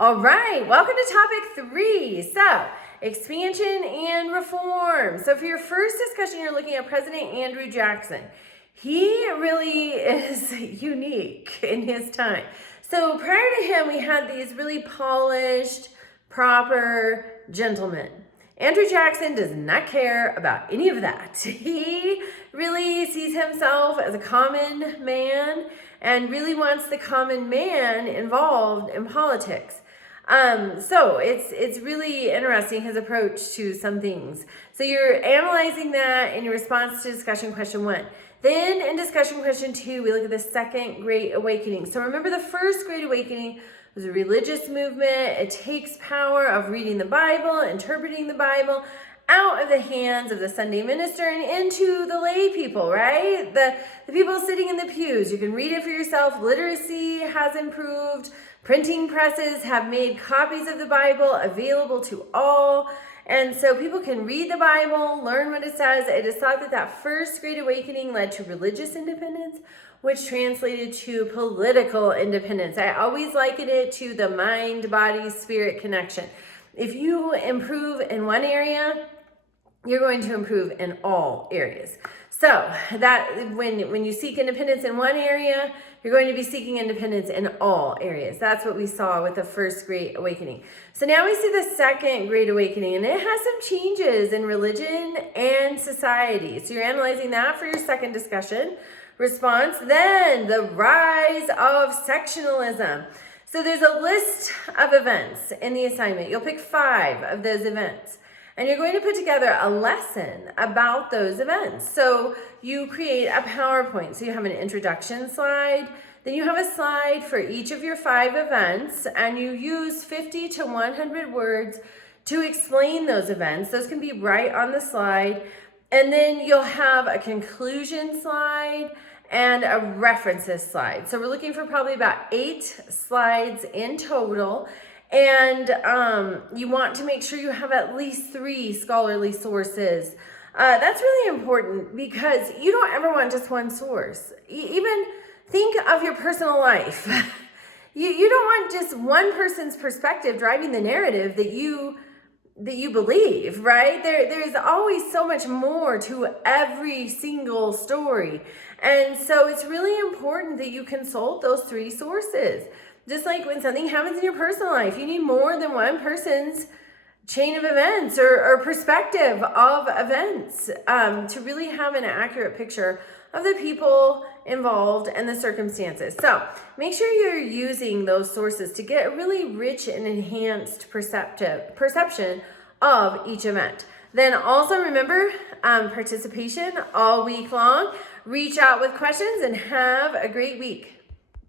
All right, welcome to topic 3. So, expansion and reform. So for your first discussion, you're looking at President Andrew Jackson. He really is unique in his time. So prior to him, we had these really polished, proper gentlemen. Andrew Jackson does not care about any of that. He really sees himself as a common man and really wants the common man involved in politics. So it's really interesting, his approach to some things. So you're analyzing that in your response to discussion question 1. Then in discussion question 2, we look at the second Great Awakening. So remember, the first Great Awakening was a religious movement. It takes power of reading the Bible, interpreting the Bible, out of the hands of the Sunday minister and into the lay people, right? The people sitting in the pews. You can read it for yourself. Literacy has improved. Printing presses have made copies of the Bible available to all. And so people can read the Bible, learn what it says. It is thought that that first Great Awakening led to religious independence, which translated to political independence. I always liken it to the mind, body, spirit connection. If you improve in one area, you're going to improve in all areas. So that when you seek independence in one area, you're going to be seeking independence in all areas. That's what we saw with the first Great Awakening. So now we see the second Great Awakening, and it has some changes in religion and society. So you're analyzing that for your second discussion response. Then the rise of sectionalism. So there's a list of events in the assignment. You'll pick 5 of those events. And you're going to put together a lesson about those events. So you create a PowerPoint. So you have an introduction slide. Then you have a slide for each of your 5 events. And you use 50 to 100 words to explain those events. Those can be right on the slide. And then you'll have a conclusion slide and a references slide. So we're looking for probably about 8 slides in total. And you want to make sure you have at least 3 scholarly sources. That's really important because you don't ever want just one source. Even think of your personal life. You don't want just one person's perspective driving the narrative that you believe, right? There's always so much more to every single story. And so it's really important that you consult those 3 sources. Just like when something happens in your personal life, you need more than one person's chain of events or perspective of events to really have an accurate picture of the people involved and the circumstances. So make sure you're using those sources to get a really rich and enhanced perception of each event. Then also remember participation all week long. Reach out with questions and have a great week.